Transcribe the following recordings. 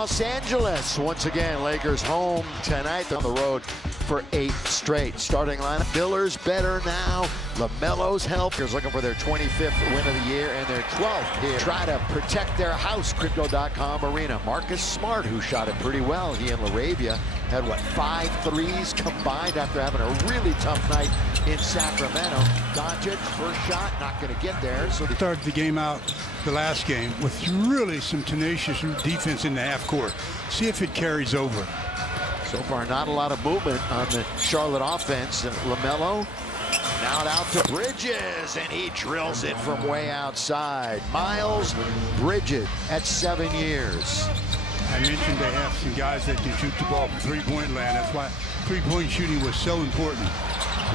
Los Angeles. Once again, Lakers home tonight on the road for 8 straight. Starting lineup, Miller's better now. LaMelo's health. Lakers looking for their 25th win of the year and their 12th here. Try to protect their house, Crypto.com Arena. Marcus Smart, who shot it pretty well. He and LaRavia had, what, 5 threes combined after having a really tough night in Sacramento. Doncic, first shot, not going to get there. So they started the game out, the last game, with really some tenacious defense in the half court. See if it carries over. So far, not a lot of movement on the Charlotte offense. LaMelo now out to Bridges, and he drills it from way outside. Miles Bridges at 7 years. I mentioned they have some guys that can shoot the ball from three-point land. That's why three-point shooting was so important.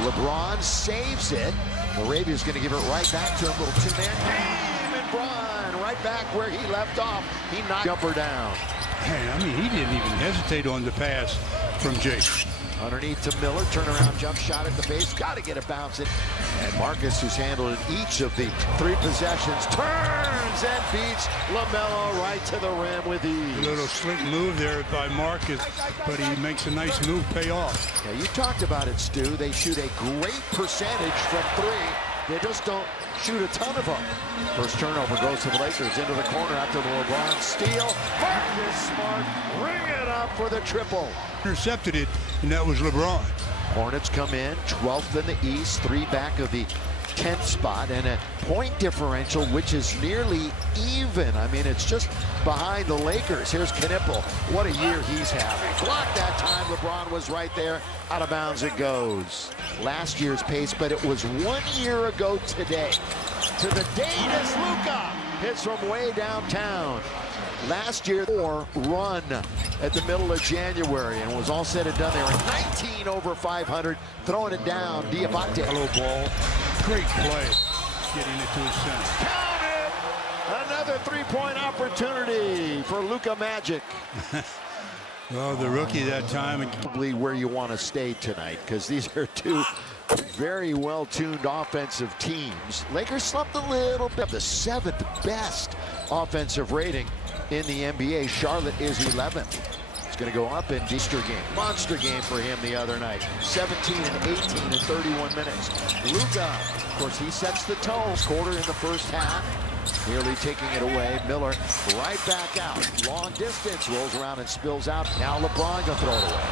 LeBron saves it. LaRavia's going to give it right back to him. Little two-man game, and Bron right back where he left off. He knocked jumper down. Hey, I mean, he didn't even hesitate on the pass from Jake. Underneath to Miller, turnaround jump shot at the base, got to get it bouncing. And Marcus, who's handled each of the 3 possessions, turns and beats LaMelo right to the rim with ease. A little slick move there by Marcus, but he makes a nice move pay off. Yeah, you talked about it, Stu. They shoot a great percentage from 3. They just don't shoot a ton of them. First turnover goes to the Lakers into the corner after the LeBron steal. Marcus Smart, ring it up for the triple. Intercepted it, and that was LeBron. Hornets come in 12th in the East, 3 back of the 10th spot, and a point differential which is nearly even. I mean, it's just behind the Lakers. Here's Knipple. What a year he's having. Blocked that time. LeBron was right there. Out of bounds it goes. Last year's pace, but it was 1 year ago today. To the date as Luka hits from way downtown. Last year, 4 run at the middle of January, and was all said and done. They were 19 over 500, throwing it down. Diabate. Hello ball. Great play. Getting it to his center. Count it! Another 3-point opportunity for Luka Magic. Well, the rookie that time. Probably where you want to stay tonight, because these are 2 very well-tuned offensive teams. Lakers slumped a little bit. The 7th best offensive rating in the NBA. Charlotte is 11th. It's going to go up in Easter game. Monster game for him the other night. 17 and 18 in 31 minutes. Luka, of course, he sets the tone. Quarter in the first half. Nearly taking it away. Miller right back out. Long distance. Rolls around and spills out. Now LeBron going to throw it away.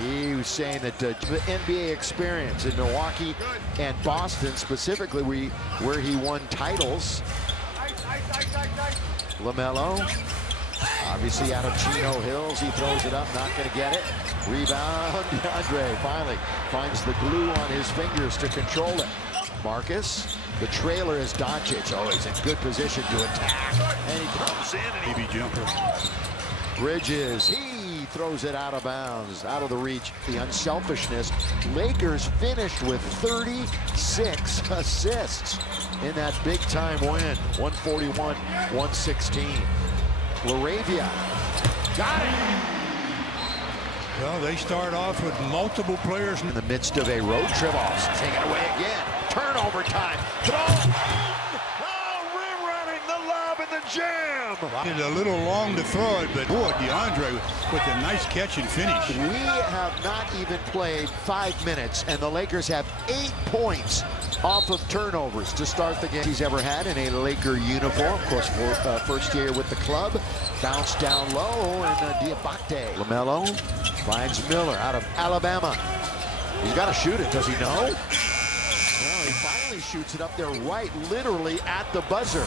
He was saying that the NBA experience in Milwaukee and Boston specifically, where he won titles. LaMelo, obviously out of Chino Hills, he throws it up, not going to get it. Rebound, DeAndre finally finds the glue on his fingers to control it. Marcus, the trailer is Doncic. Oh, he's in good position to attack, and he comes in and Maybe jumper. Bridges, he throws it out of bounds, out of the reach. The unselfishness. Lakers finished with 36 assists in that big-time win. 141-116. LaRavia got it. Well, they start off with multiple players In the midst of a road trip. Take it away again. Turnover time. Throw. Oh, rim running, the lob and the jam. It's a little long to throw it, but boy, DeAndre with a nice catch and finish. We have not even played 5 minutes, and the Lakers have 8 points off of turnovers to start the game he's ever had in a Laker uniform. Of course, first year with the club. Bounced down low, and Diabate. LaMelo finds Miller out of Alabama. He's got to shoot it. Does he know? Well, he finally shoots it up there right, literally at the buzzer.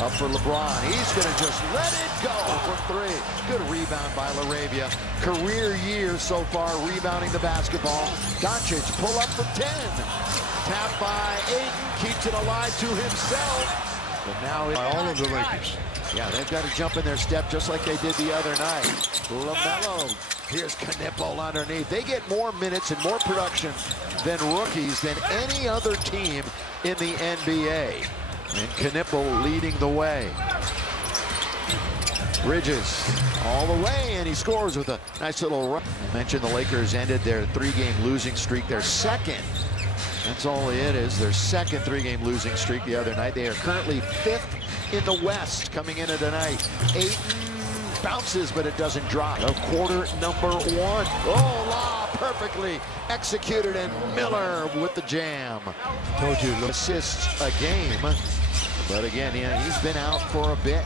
Up for LeBron. He's going to just let it go from 3. Good rebound by LaRavia. Career year so far, rebounding the basketball. Doncic pull up for 10. Tap by Ayton, keeps it alive to himself. But now All of the Lakers. Yeah, they've got to jump in their step just like they did the other night. LaMelo, here's Knipple underneath. They get more minutes and more production than rookies than any other team in the NBA. And Knipple leading the way. Bridges all the way, and he scores with a nice little run. I mentioned the Lakers ended their 3-game losing streak, their second. That's all it is, their second 3-game losing streak the other night. They are currently 5th in the West coming into tonight. Ayton bounces, but it doesn't drop. Quarter number one. Oh, lob perfectly executed, and Miller with the jam. Told you. Assists a game, but again, yeah, he's been out for a bit.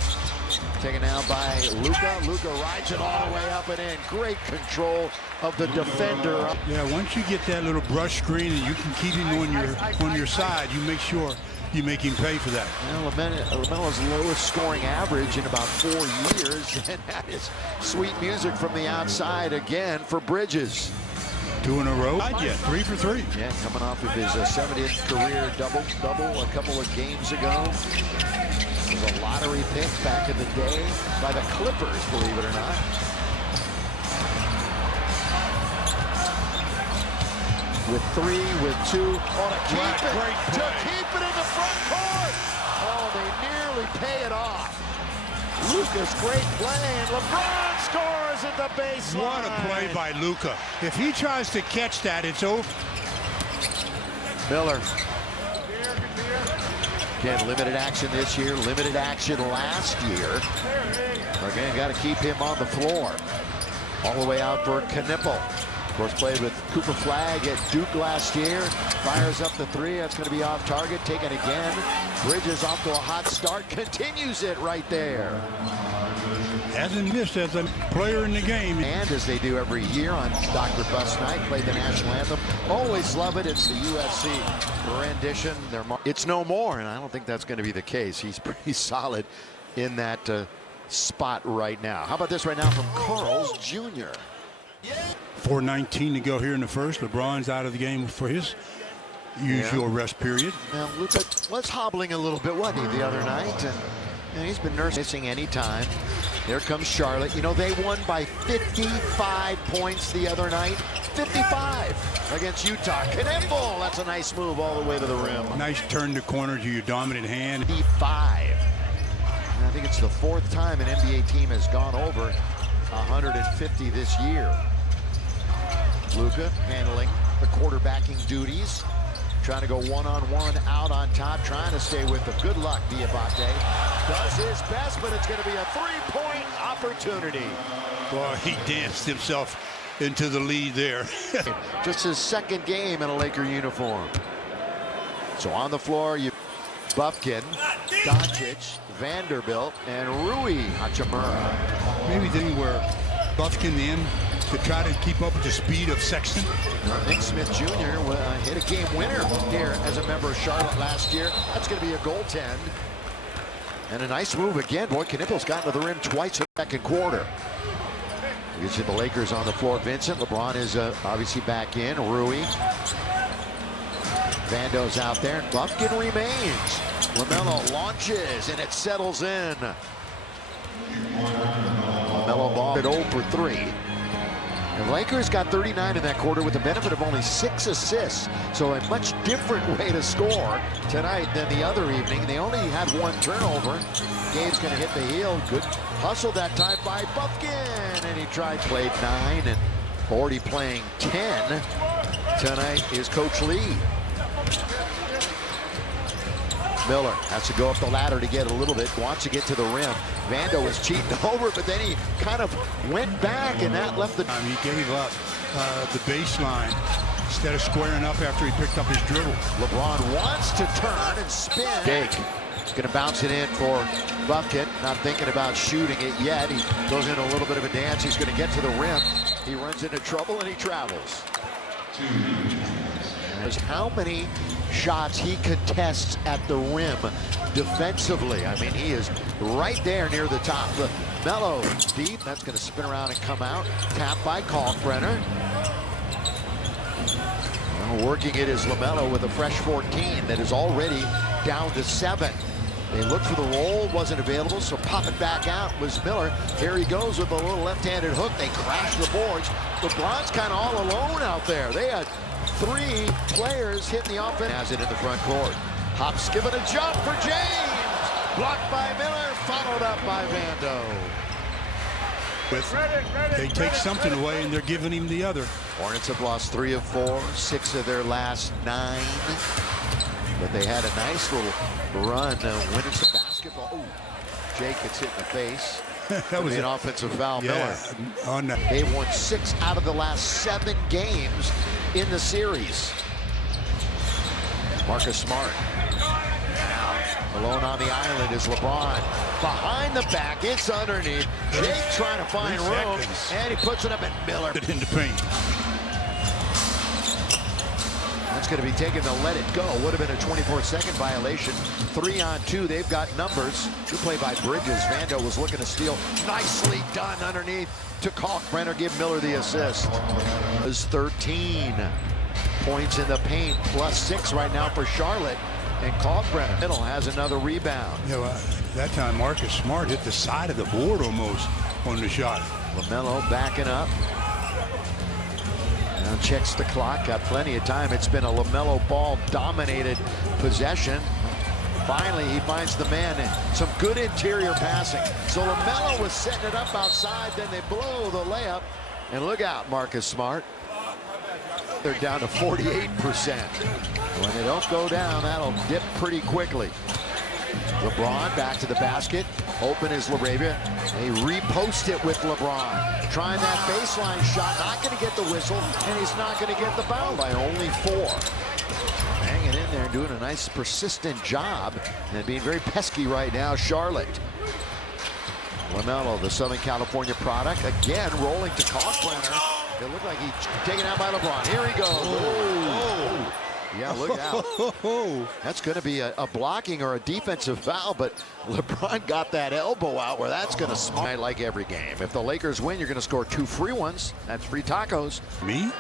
Taken out by Luka. Luka rides it all the way up and in. Great control of the defender. Yeah, once you get that little brush screen and you can keep him on your side, you make sure you make him pay for that. LaMelo's lowest scoring average in about 4 years, and that is sweet music from the outside again for Bridges. 2 in a row. Not yet. 3 for 3. Yeah, coming off of his 70th career double a couple of games ago. It was a lottery pick back in the day by the Clippers, believe it or not. With 3, with 2, to keep it in the front court. Oh, they nearly pay it off. Luka's great play, and LeBron scores at the baseline. What a play by Luka. If he tries to catch that, it's over. Miller. Again, limited action this year, limited action last year. Again, got to keep him on the floor. All the way out for Knipple. Of course, played with Cooper Flagg at Duke last year. Fires up the 3. That's going to be off target. Taken again. Bridges off to a hot start. Continues it right there. Hasn't missed as a player in the game. And as they do every year on Dr. Bus Night, play the national anthem. Always love it. It's the UFC rendition. It's no more, and I don't think that's going to be the case. He's pretty solid in that spot right now. How about this right now from Carls Jr.? 4:19 to go here in the first. LeBron's out of the game for his usual rest period. Now, Luka was hobbling a little bit, wasn't he, the other night? And he's been missing any time. There comes Charlotte. You know, they won by 55 points the other night. 55 against Utah. Knipple, that's a nice move all the way to the rim. Nice turn the corner to your dominant hand. 55. And I think it's the 4th time an NBA team has gone over 150 this year. Luka handling the quarterbacking duties. Trying to go one-on-one out on top. Trying to stay with them. Good luck, Diabate. Does his best, but it's going to be a 3-point opportunity. Boy, he danced himself into the lead there. Just his 2nd game in a Laker uniform. So on the floor, you Buffkin, Doncic, Vanderbilt, and Rui Hachimura. Maybe they were Buffkin in to try to keep up with the speed of Sexton. Nick Smith Jr. Hit a game winner here as a member of Charlotte last year. That's going to be a goaltend. And a nice move again. Boy, Knipple's gotten to the rim twice in the 2nd quarter. You see the Lakers on the floor. Vincent, LeBron is obviously back in. Rui. Vando's out there. Buffkin remains. LaMelo launches, and it settles in. LaMelo ball at 0 for 3. The Lakers got 39 in that quarter with the benefit of only 6 assists. So a much different way to score tonight than the other evening. They only had 1 turnover. Gabe's going to hit the heel. Good hustle that time by Buffkin. And he played 9 and already playing 10. Tonight is Coach Lee. Miller has to go up the ladder to get a little bit, wants to get to the rim. Vando was cheating over, but then he kind of went back, and that left the... He gave up the baseline instead of squaring up after he picked up his dribble. LeBron wants to turn and spin. Jake is going to bounce it in for Buffkin, not thinking about shooting it yet. He goes in a little bit of a dance. He's going to get to the rim. He runs into trouble, and he travels. How many shots he contests at the rim defensively. I mean, he is right there near the top. The Melo deep, that's going to spin around and come out. Tap by Kalkbrenner. Well, working it is LaMelo with a fresh 14 that is already down to 7. They looked for the roll, wasn't available, so pop it back out was Miller. Here he goes with a little left-handed hook. They crash the boards. LeBron's kind of all alone out there. They had 3 players hitting the offense. Has it in the front court. Hop, skip, and a jump for James. Blocked by Miller, followed up by Vando. They take something away and they're giving him the other. Hornets have lost 3 of 4, 6 of their last 9. But they had a nice little run winning some basketball. Ooh, Jake gets hit in the face. That was an offensive foul, yeah, Miller. They won 6 out of the last 7 games in the series. Marcus Smart. Now, alone on the island is LeBron. Behind the back, it's underneath. Jake trying to find room, and he puts it up at Miller. In the paint. That's going to be taken to let it go. Would have been a 24-second violation. 3-on-2. They've got numbers. Good play by Bridges. Vando was looking to steal. Nicely done underneath to Kalkbrenner. Give Miller the assist. It was 13 points in the paint, plus 6 right now for Charlotte. And Kalkbrenner middle has another rebound. You know, that time Marcus Smart hit the side of the board almost on the shot. LaMelo backing up. Now checks the clock, got plenty of time. It's been a LaMelo ball-dominated possession. Finally, he finds the man and some good interior passing. So LaMelo was setting it up outside, then they blow the layup. And look out, Marcus Smart. They're down to 48%. When they don't go down, that'll dip pretty quickly. LeBron back to the basket. Open is LaRavia. They repost it with LeBron. Trying that baseline shot. Not going to get the whistle, and he's not going to get the foul by only 4. Hanging in there, doing a nice persistent job, and being very pesky right now, Charlotte. LaMelo, the Southern California product, again rolling to Kalkbrenner. It looked like he's taken out by LeBron. Here he goes. Oh. Yeah, look out. That's going to be a blocking or a defensive foul, but LeBron got that elbow out where that's going to smite like every game. If the Lakers win, you're going to score 2 free ones. That's free tacos. Me?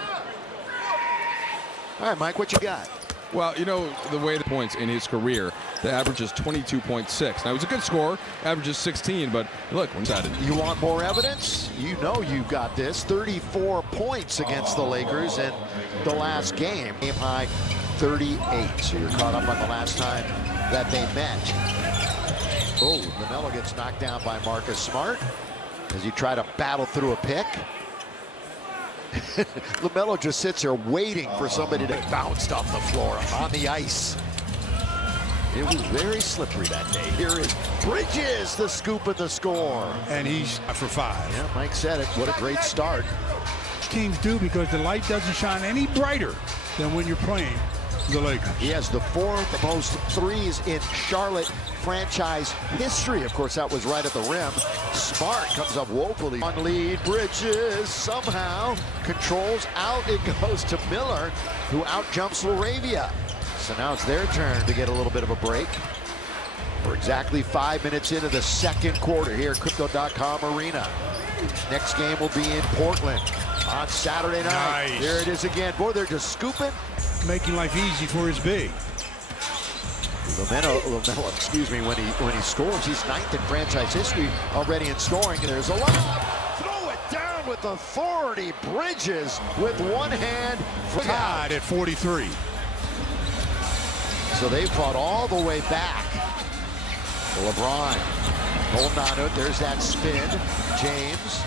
All right, Mike, what you got? Well, you know, the way the points in his career, the average is 22.6. Now, he's a good scorer, averages 16, but look, one-sided. You want more evidence? You know you've got this. 34 points against the Lakers in the last game. Game high 38. So you're caught up on the last time that they met. Oh, LaMelo gets knocked down by Marcus Smart as you try to battle through a pick. LaMelo just sits there waiting for somebody to bounce off the floor on the ice. It was very slippery that day. Here is Bridges, the scoop and the score. And he's for 5. Yeah, Mike said it. What a great start. Teams do, because the light doesn't shine any brighter than when you're playing the Lakers. He has the 4th most threes in Charlotte franchise history. Of course, that was right at the rim. Smart comes up woefully. On lead, Bridges somehow controls out. It goes to Miller, who outjumps LaRavia. So now it's their turn to get a little bit of a break. We're exactly 5 minutes into the second quarter here at Crypto.com Arena. Next game will be in Portland on Saturday night. Nice. There it is again. Boy, they're just scooping. Making life easy for his big. LaMelo, excuse me, when he scores, he's 9th in franchise history already in scoring. And there's a lot. Throw it down with authority. Bridges with one hand. Tied at 43. So they fought all the way back. LeBron holding on to it. There's that spin. James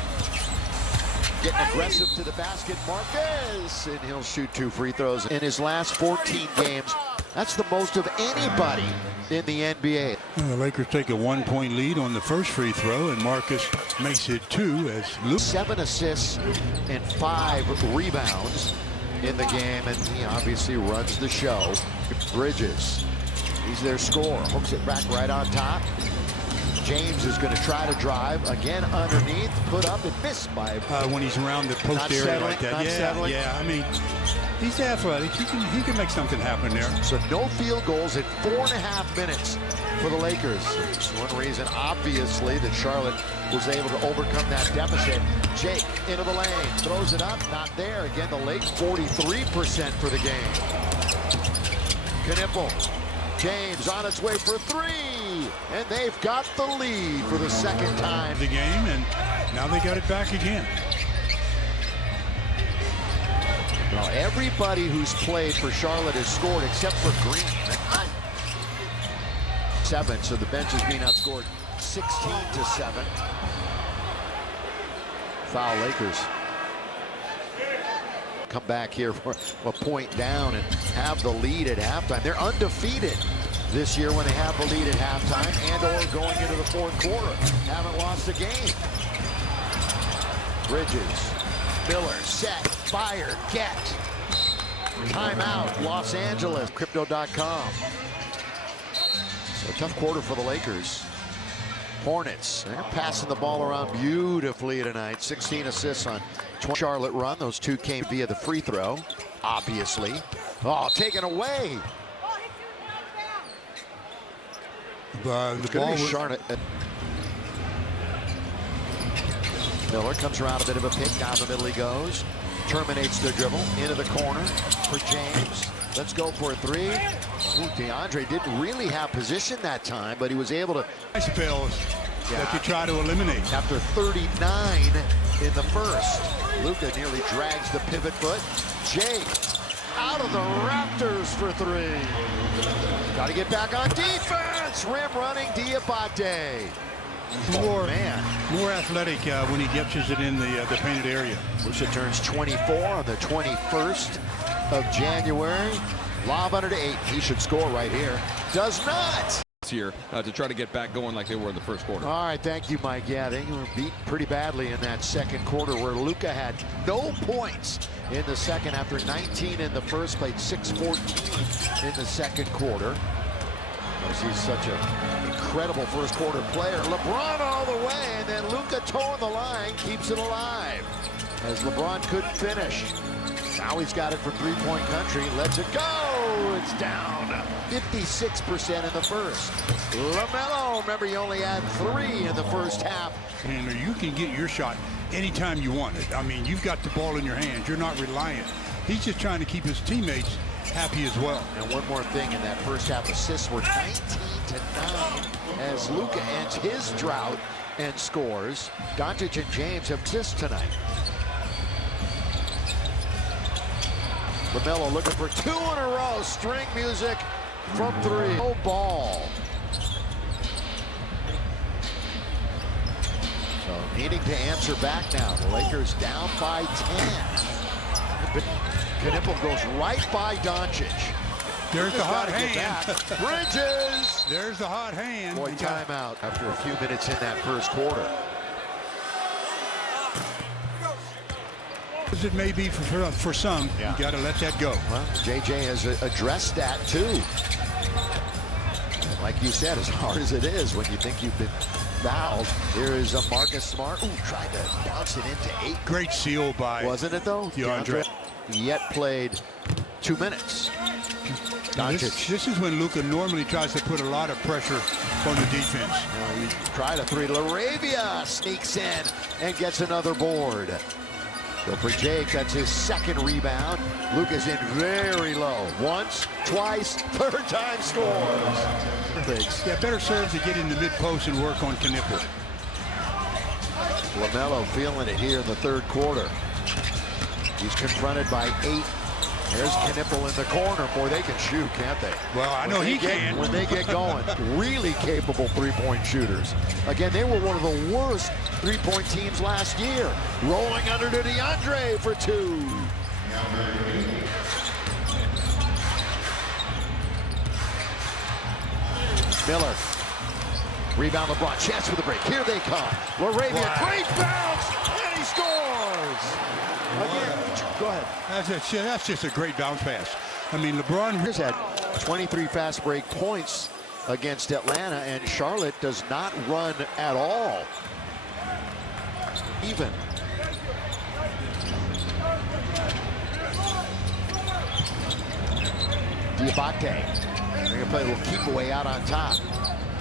getting aggressive to the basket. Marcus, and he'll shoot 2 free throws in his last 14 games. That's the most of anybody in the NBA. Well, the Lakers take a 1-point lead on the first free throw, and Marcus makes it 2 as Luke. 7 assists and 5 rebounds in the game, and he obviously runs the show. Bridges, he's their scorer, hooks it back right on top. James is going to try to drive again underneath, put up and missed by. When he's around the post area like that, yeah. I mean, he's athletic. He can make something happen there. So no field goals in 4.5 minutes for the Lakers. It's one reason, obviously, that Charlotte was able to overcome that deficit. Jake into the lane, throws it up, not there. Again, the Lakers 43% for the game. Knipple. James on its way for 3, and they've got the lead for the second time. The game, and now they got it back again. Well, everybody who's played for Charlotte has scored except for Green. 7, so the bench is being outscored 16-7. Foul Lakers. Come back here for a point down and have the lead at halftime. They're undefeated this year when they have the lead at halftime and or going into the fourth quarter. Haven't lost a game. Bridges, Miller, set, fire, get. Timeout, Los Angeles, Crypto.com. So a tough quarter for the Lakers. Hornets, they're passing the ball around beautifully tonight. 16 assists on 20. Charlotte run. Those two came via the free throw, obviously. Oh, taken away. The ball was... Charlotte. Miller comes around a bit of a pick. Down the middle he goes. Terminates the dribble. Into the corner for James. Let's go for a three. Ooh, DeAndre didn't really have position that time, but he was able to. Spells that you try to eliminate. After 39 in the first. Luka nearly drags the pivot foot. Jake out of the Raptors for three. Got to get back on defense. Rim running Diabate. More athletic when he gets it in the painted area. Luka turns 24 on the 21st of January. Lob under to 8. He should score right here. Does not. Here to try to get back going like they were in the first quarter. All right, thank you, Mike. Yeah, they were beat pretty badly in that second quarter where Luka had no points in the second after 19 in the first, played 6-14 in the second quarter. He's such an incredible first quarter player. LeBron all the way, and then Luka towing the line, keeps it alive as LeBron couldn't finish. Now he's got it from three-point country, lets it go. It's down 56% in the first. LaMelo, remember, he only had 3 in the first half. And you can get your shot anytime you want it. I mean, you've got the ball in your hands. You're not reliant. He's just trying to keep his teammates happy as well. And one more thing, in that first half, assists were 19-9 as Luka ends his drought and scores. Doncic and James have assists tonight. LaMelo looking for 2 in a row. String music from 3. No ball. So needing to answer back now. The Lakers down by 10. Knipple goes right by Doncic. There's the hot hand. Bridges. There's the hot hand. Boy, timeout after a few minutes in that first quarter. As it may be for some, you got to let that go. Well, JJ has addressed that too. And like you said, as hard as it is when you think you've been fouled, here is a Marcus Smart. Ooh, tried to bounce it into 8. Great seal by. Wasn't it though? DeAndre. Yet played 2 minutes. This is when Luka normally tries to put a lot of pressure on the defense. He tried a 3. LaRavia sneaks in and gets another board. So for Jake, that's his second rebound. Luka's in very low. Once, twice, third time scores. Yeah, better serves to get in the mid-post and work on Knipple. LaMelo feeling it here in the third quarter. He's confronted by 8. There's Knipple in the corner. Boy, they can shoot, can't they? Well, I know he can. When they get going, really capable three-point shooters. Again, they were one of the worst three-point teams last year. Rolling under to DeAndre for 2. Miller. Rebound LeBron. Chance for the break. Here they come. LaRavia. Great bounce. And he scores. Again, go ahead. That's just a great bounce pass. I mean, LeBron has had 23 fast break points against Atlanta, and Charlotte does not run at all. Even. Diabate. They're going to play a little keep away out on top.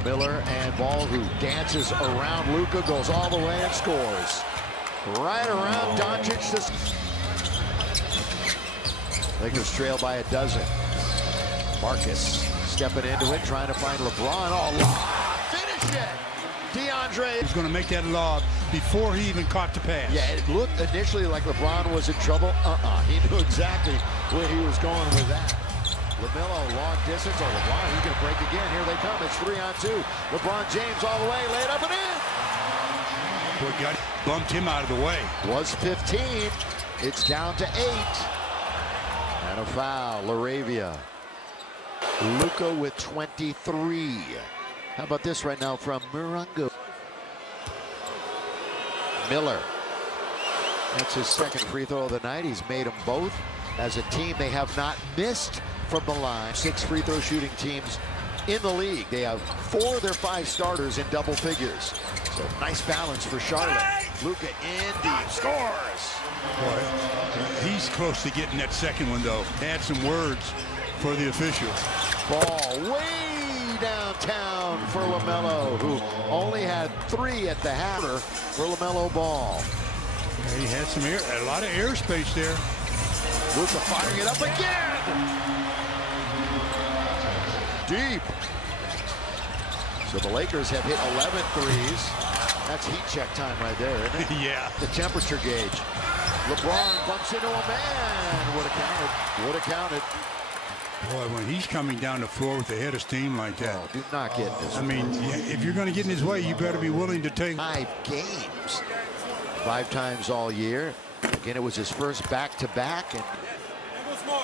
Miller and Ball, who dances around Luka, goes all the way and scores. Right around Doncic. Lakers trail by 12. Marcus stepping into it, trying to find LeBron. Oh, lob! Finish it! DeAndre. He's going to make that lob before he even caught the pass. Yeah, it looked initially like LeBron was in trouble. He knew exactly where he was going with that. LaMelo, long distance. Oh, LeBron, he's going to break again. Here they come. It's 3-on-2. LeBron James all the way, laid up and in. Boy, bumped him out of the way. Was 15. It's down to 8. And a foul, LaRavia. Luka with 23. How about this right now from Morongo? Miller. That's his second free throw of the night. He's made them both. As a team, they have not missed from the line. 6 free throw shooting teams in the league. They have 4 of their 5 starters in double figures. So nice balance for Charlotte. Luka in deep, scores. Boy, he's close to getting that second one, though. Add some words for the official. Ball way downtown for LaMelo, who only had 3 at the half for LaMelo Ball. Yeah, he had some air, a lot of airspace there. Luka firing it up again. Deep. So the Lakers have hit 11 threes. That's heat check time right there, isn't it? Yeah. The temperature gauge. LeBron bumps into a man. Would have counted. Would have counted. Boy, when he's coming down the floor with the head of steam like that. Oh, do not get in his I mean, if you're going to get in his way, you better be willing to take 5 games. 5 times all year. Again, it was his first back-to-back, and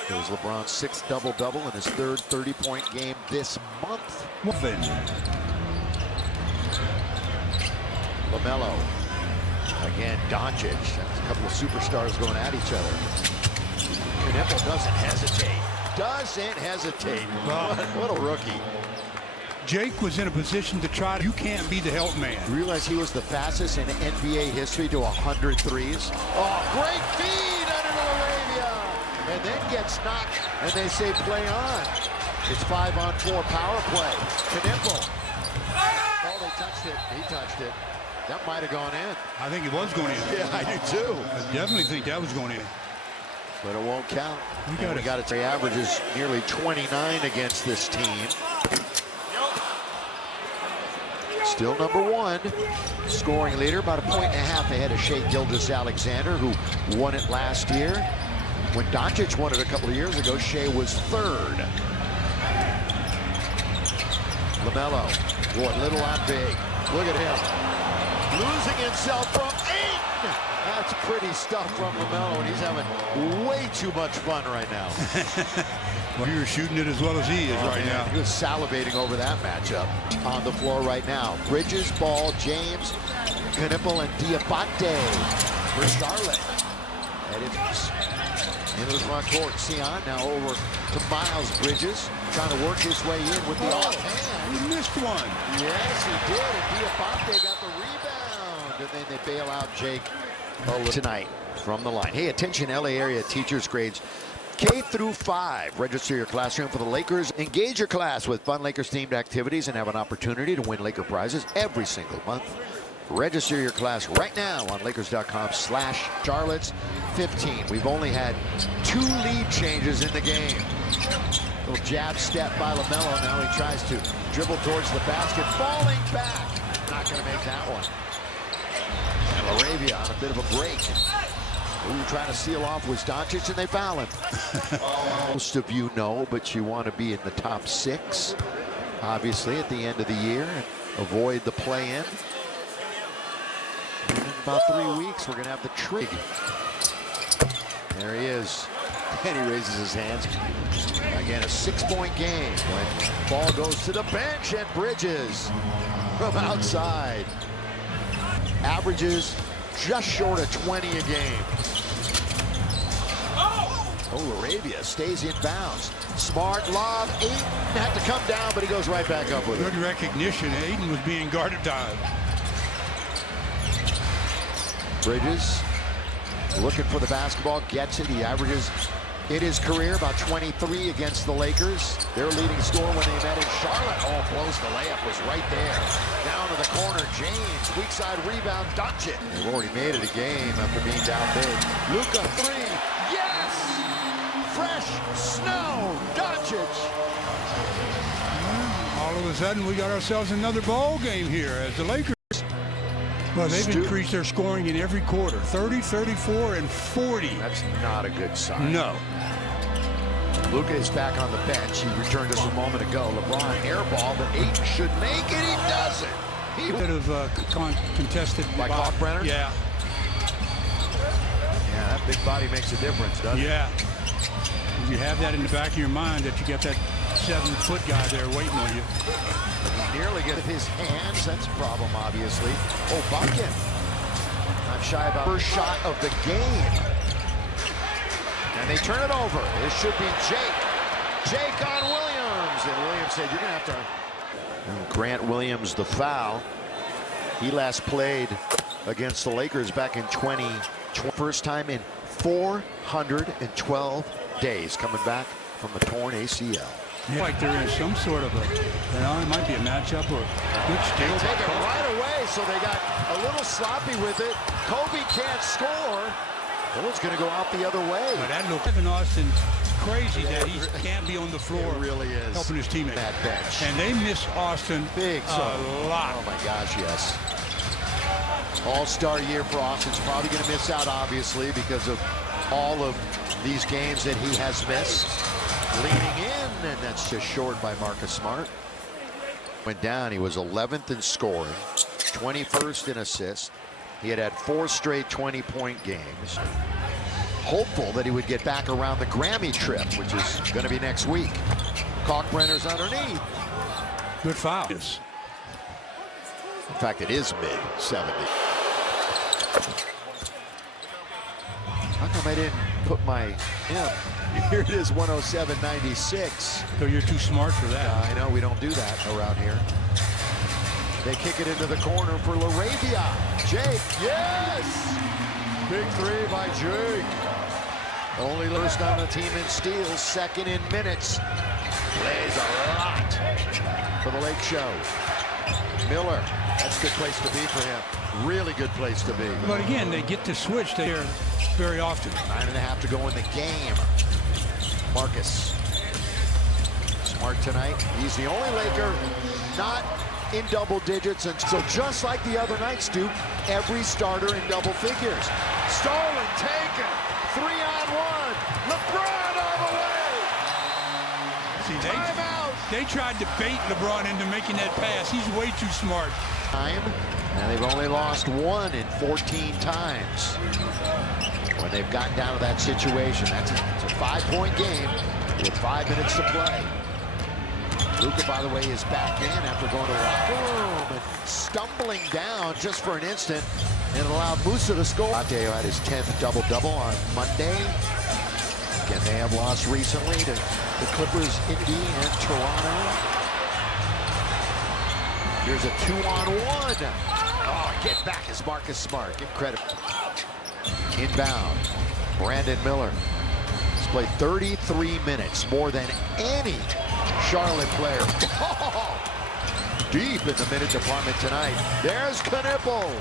it was LeBron's 6th double-double and his 3rd 30-point game this month. LaMelo. Again, Doncic. That's a couple of superstars going at each other. Knipple doesn't hesitate. Doesn't hesitate. What a rookie. Jake was in a position to try. You can't be the help man. You realize he was the fastest in NBA history to 100 threes? Oh, great feed under Arabia. And then gets knocked, and they say play on. It's 5-on-4 power play. Knipple. Oh, they touched it. He touched it. That might have gone in. I think it was going in. Yeah, I do too. I definitely think that was going in. But it won't count. We got it. He averages nearly 29 against this team. Still number 1 scoring leader, about a point and a half ahead of Shai Gilgeous-Alexander, who won it last year. When Doncic won it a couple of years ago, Shai was 3rd. LaMelo, boy, little on big. Look at him. Losing himself from 8. That's pretty stuff from LaMelo, and he's having way too much fun right now. Well, you're shooting it as well as he is right now. He was salivating over that matchup. On the floor right now. Bridges, Ball, James, Knipple, and Diabate for Charlotte. And it's into the front court. Seasson now over to Miles Bridges, trying to work his way in with the offhand. He missed one. Yes, he did. And Diabate got the rebound. And then they bail out Jake tonight from the line. Hey, attention LA area teachers grades K through 5. Register your classroom for the Lakers. Engage your class with fun Lakers-themed activities and have an opportunity to win Laker prizes every single month. Register your class right now on Lakers.com/Charlotte's 15. We've only had 2 lead changes in the game. Little jab step by LaMelo. Now he tries to dribble towards the basket, falling back. Not going to make that one. And Arabia on a bit of a break. Ooh, trying to seal off was Doncic, and they foul him. Most of you know, but you want to be in the top 6, obviously, at the end of the year, and avoid the play-in. In about 3 weeks, we're going to have the trig. There he is. And he raises his hands. Again, a 6-point game when ball goes to the bench, and Bridges from outside averages just short of 20 a game. Oh, Arabia stays in bounds. Smart lob. Ayton had to come down, but he goes right back up with it. Good recognition. Ayton was being guarded down. Bridges looking for the basketball, gets it. He averages in his career about 23 against the Lakers. Their leading scorer when they met in Charlotte. Oh, close. The layup was right there. Down to the corner, James. Weak side rebound, Doncic. They've already made it a game after being down big. Luka 3. Yes! Fresh snow, Doncic. All of a sudden, we got ourselves another ball game here as the Lakers. Well, they've increased their scoring in every quarter. 30, 34, and 40. That's not a good sign. No. Luka is back on the bench. He returned us a moment ago. LeBron airball, but Ayton should make it. He doesn't. He Bit of contested by Kalkbrenner? Yeah. Yeah, that big body makes a difference, doesn't it? Yeah. You have that in the back of your mind that you get that 7-foot guy there waiting on you. Nearly get his hands. That's a problem, obviously. Oh, bucket. Not shy about first shot of the game. And they turn it over. This should be Jake. Jake on Williams. And Williams said, you're going to have to grant Williams the foul. He last played against the Lakers back in 2020. First time in 412 days coming back from a torn ACL. Yeah, like they're in some sort of a, it might be a matchup or a good steal. They take it right away, so they got a little sloppy with it. Kobe can't score. Well, it's going to go out the other way. But that look, Evan Austin, crazy that he can't be on the floor. It really is. Helping his teammates. That bench. And they miss Austin big a lot. Oh my gosh, yes. All-star year for Austin's probably going to miss out, obviously, because of all of these games that he has missed. Leaning in, and that's just short by Marcus Smart. Went down, he was 11th in scoring, 21st in assists. He had 4 straight 20-point games. Hopeful that he would get back around the Grammy trip, which is going to be next week. Kalkbrenner's underneath. Good foul. In fact, it is mid-70. How come I didn't put my Here it is, 107-96. So you're too smart for that. I know, we don't do that around here. They kick it into the corner for LaRavia. Jake, yes! Big three by Jake. Only first on the team in steals, second in minutes. Plays a lot for the Lake Show. Miller, that's a good place to be for him. Really good place to be. But again, they get to switch there very often. 9.5 to go in the game. Marcus Smart tonight. He's the only Laker not in double digits. And so just like the other night, Stu, every starter in double figures. Stolen, taken, 3-on-1. LeBron all the way. See, Timeout. They tried to bait LeBron into making that pass. He's way too smart. And they've only lost 1 in 14 times when they've gotten down to that situation. It's a 5-point game with 5 minutes to play. Luka, by the way, is back in after going to the locker room and stumbling down just for an instant, and allowed Musa to score. Mateo had his 10th double-double on Monday. Again, they have lost recently to the Clippers, Indy, and Toronto. Here's a 2-on-1. Oh, get back is Marcus Smart. Give credit. Inbound, Brandon Miller. He's played 33 minutes, more than any Charlotte player. Oh, deep in the minute department tonight. There's Knipple.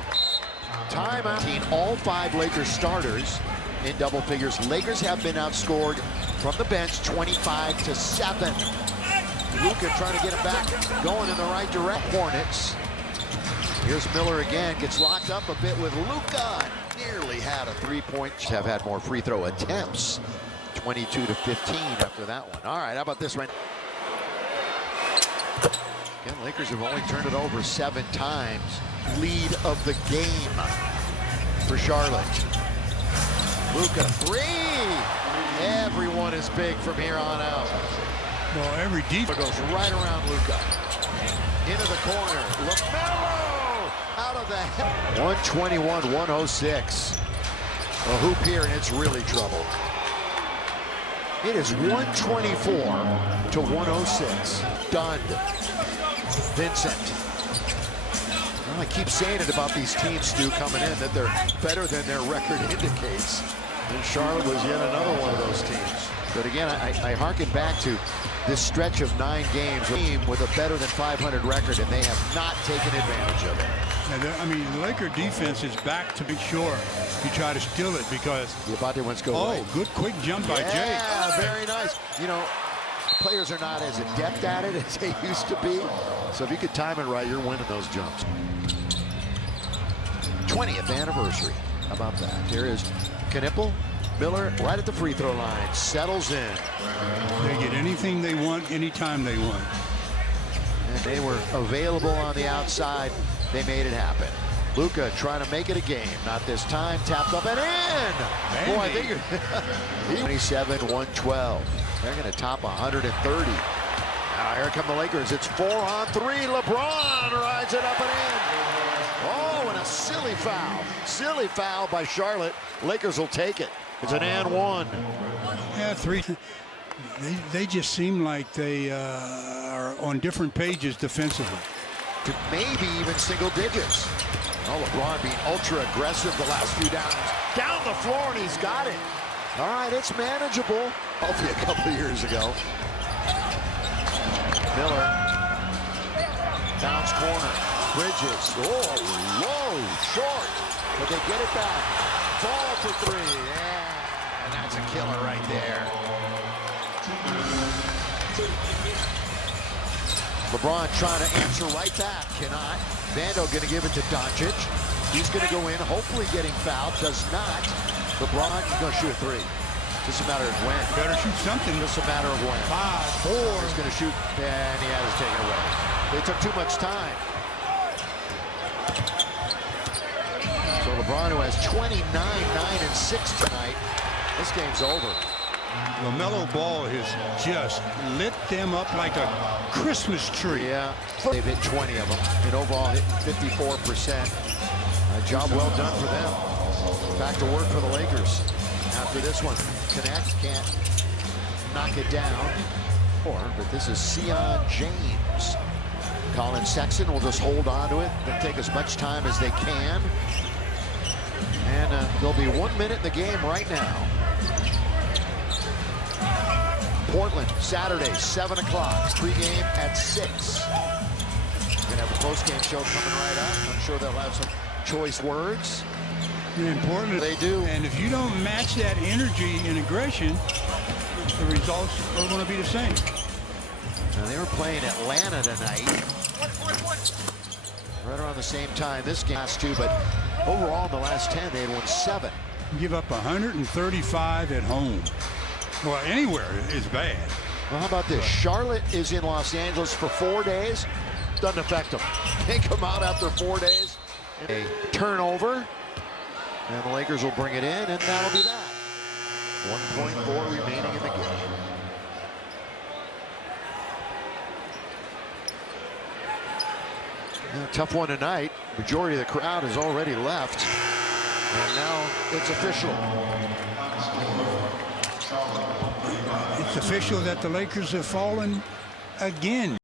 Timeout. All 5 Lakers starters in double figures. Lakers have been outscored from the bench 25-7. Luka trying to get him back, going in the right direction. Hornets. Here's Miller again, gets locked up a bit with Luka. Nearly had a 3-point. Have had more free throw attempts. 22-15 after that one. All right, how about this one? Again, Lakers have only turned it over 7 times. Lead of the game for Charlotte. Luka, 3. Everyone is big from here on out. Well, every defense goes right around Luka. Into the corner. LaMelo out of the head. 121-106. A hoop here, and it's really trouble. It is 124-106. Dunned. Vincent. Well, I keep saying it about these teams, Stu, coming in, that they're better than their record indicates. And Charlotte was yet another one of those teams. But again, I harken back to this stretch of 9 games with a better than 500 record, and they have not taken advantage of it. I mean, the Laker defense is back to make sure you try to steal it because... Diabate wants to go right. Good quick jump by Jake. Yeah, very nice. You know, players are not as adept at it as they used to be. So if you could time it right, you're winning those jumps. 20th anniversary. How about that? Here is Knipple. Miller right at the free throw line. Settles in. They get anything they want, anytime they want. And they were available on the outside. They made it happen. Luka trying to make it a game. Not this time. Tapped up and in. Boy, I think 27-112. They're going to top 130 Here come the Lakers. It's 4-on-3. LeBron rides it up and in. Oh, and a silly foul. Silly foul by Charlotte. Lakers will take it. It's an and one. Yeah, three. They just seem like they are on different pages defensively. To maybe even single digits. Oh, LeBron being ultra aggressive the last few downs. Down the floor, and he's got it. All right, it's manageable. Healthy a couple of years ago. Miller. Bounce corner. Bridges. Oh, low, short. But they get it back. Ball for three. Yeah, and that's a killer right there. LeBron trying to answer right back. Cannot. Vando going to give it to Doncic. He's going to go in, hopefully getting fouled. Does not. LeBron is going to shoot a three. Just a matter of when. Better shoot something. Just a matter of when. 5, 4. He's going to shoot, and he had it taken away. They took too much time. So LeBron, who has 29, 9, and 6 tonight, this game's over. LaMelo Ball has just lit them up like a Christmas tree. Yeah, they've hit 20 of them, and overall hit 54%. A job well done for them. Back to work for the Lakers. After this one, connect, can't knock it down. But this is Seasson James. Colin Sexton will just hold on to it. They'll take as much time as they can. And there'll be 1 minute in the game right now. Portland, Saturday, 7 o'clock. Pre-game at 6. We're gonna have a post-game show coming right up. I'm sure they'll have some choice words. Important. They do. And if you don't match that energy and aggression, the results are going to be the same. Now they were playing Atlanta tonight. Right around the same time this game last two, but overall in the last 10 they had won 7. Give up 135 at home. Well, anywhere is bad. Well, how about this? Charlotte is in Los Angeles for 4 days. Doesn't affect them. They come out after 4 days. A turnover. And the Lakers will bring it in, and that'll be that. 1.4 remaining in the game. Yeah, tough one tonight. Majority of the crowd has already left. And now it's official. It's official that the Lakers have fallen again.